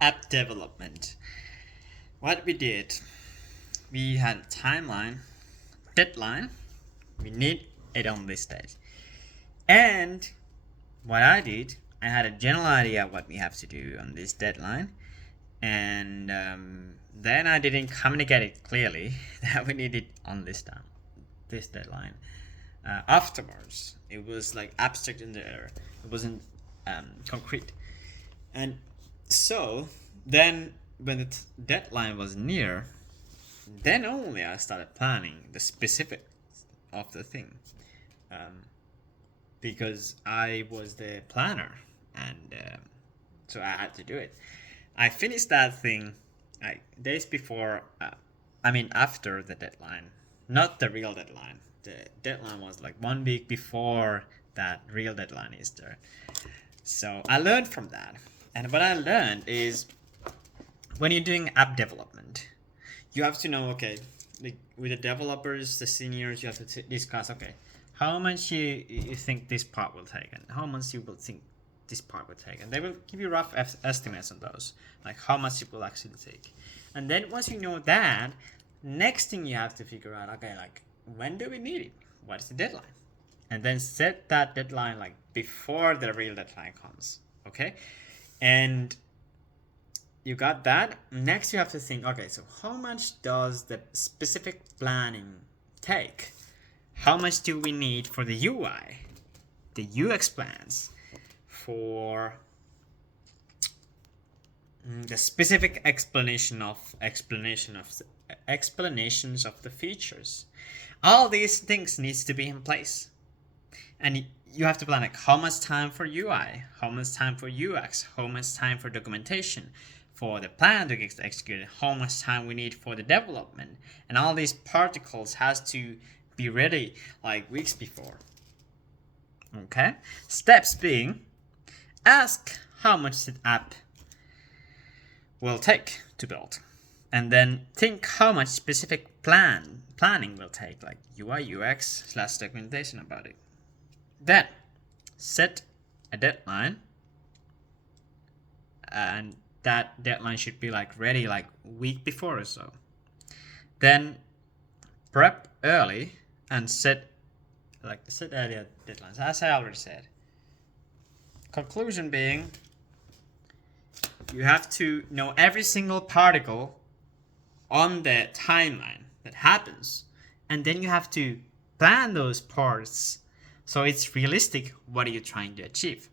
app development. What we did, we had a timeline, deadline. We need it on this date. And what I did, I had a general idea of what we have to do on this deadline. And then I didn't communicate it clearly that we need it on this deadline. Afterwards, it was like abstract in the air. It wasn't concrete. And so then when the deadline was near, then only I started planning the specifics of the thing. Because I was the planner, and so I had to do it. I finished that thing like days before. After the deadline, not the real deadline. The deadline was like 1 week before that real deadline is there. So I learned from that, and what I learned is when you're doing app development, you have to know, okay, like with the developers, the seniors, you have to discuss, okay, how much you think this part will take, and how much you will think this part will take, and they will give you rough estimates on those, like how much it will actually take. And then once you know that, next thing you have to figure out, okay, like when do we need it? What is the deadline? And then set that deadline like before the real deadline comes. Okay, and you got that. Next you have to think, okay, so how much does the specific planning take? How much do we need for the UI, the UX plans, for the specific explanations of the features? All these things needs to be in place, and you have to plan like how much time for UI, how much time for UX, how much time for documentation, for the plan to get executed, how much time we need for the development, and all these particles has to be ready like weeks before. Okay, steps being, ask how much the app will take to build, and then think how much specific planning will take, like UI UX / documentation about it. Then set a deadline, and that deadline should be like ready like week before or so. Then prep early and set earlier deadlines, as I already said. Conclusion being, you have to know every single particle on the timeline that happens, and then you have to plan those parts so it's realistic what are you trying to achieve.